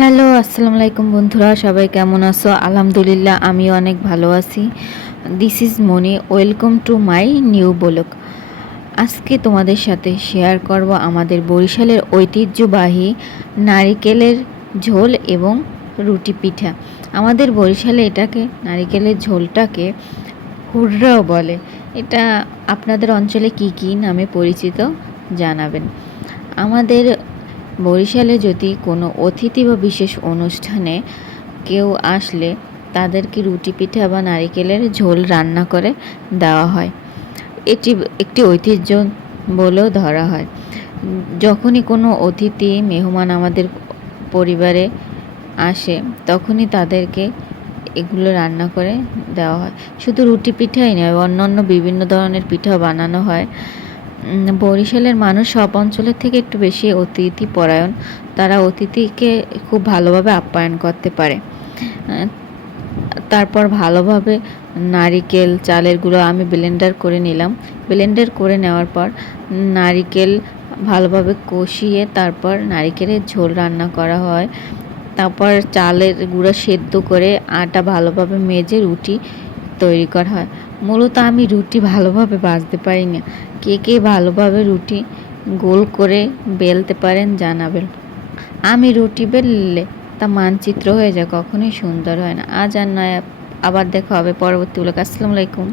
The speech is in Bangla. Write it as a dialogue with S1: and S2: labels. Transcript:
S1: হ্যালো, আসসালামু আলাইকুম বন্ধুরা, সবাই কেমন আছো? আলহামদুলিল্লাহ আমি অনেক ভালো আছি। This is Moni welcome to my new blog আজকে তোমাদের সাথে শেয়ার করব আমাদের বরিশালের ঐতিহ্যবাহী নারিকেলের ঝোল এবং রুটি পিঠা। আমাদের বরিশালে এটাকে, নারিকেলের ঝোলটাকে হুররাও বলে। এটা আপনাদের অঞ্চলে কি কি নামে পরিচিত জানাবেন। আমাদের বরিশালে যদি কোনো অতিথি বা বিশেষ অনুষ্ঠানে কেউ আসলে তাদেরকে রুটি পিঠা বা নারিকেলের ঝোল রান্না করে দেওয়া হয়? এটি একটি ঐতিহ্য বলেও ধরা হয়। যখনই কোনো অতিথি মেহমান আমাদের পরিবারে আসে, তখনই তাদেরকে এগুলো রান্না করে দেওয়া হয়। শুধু রুটি পিঠাই নয়, অন্যান্য বিভিন্ন ধরনের পিঠা বানানো হয়। বরিশালের মানুষ সব অঞ্চলের থেকে একটু বেশি অতিথি পরায়ণ। তারা অতিথিকে খুব ভালোভাবে আপ্যায়ন করতে পারে। তারপর ভালোভাবে নারিকেল, চালের গুঁড়ো আমি ব্লেন্ডার করে নিলাম। ব্লেন্ডার করে নেওয়ার পর নারিকেল ভালোভাবে কষিয়ে তারপর নারিকেলের ঝোল রান্না করা হয়। তারপর চালের গুঁড়ো সেদ্ধ করে আটা ভালোভাবে মেজে রুটি তৈরি করা হয়। মূলত আমি রুটি ভালোভাবে বাজতে পারি না কে কে ভালোভাবে রুটি গোল করে বেলতে পারেন জানাবেন। আমি রুটি বেললে তা মানচিত্র হয়ে যায়, কখনোই সুন্দর হয় না। আজ আর নয়, আবার দেখা হবে পরবর্তী আসসালামু আলাইকুম।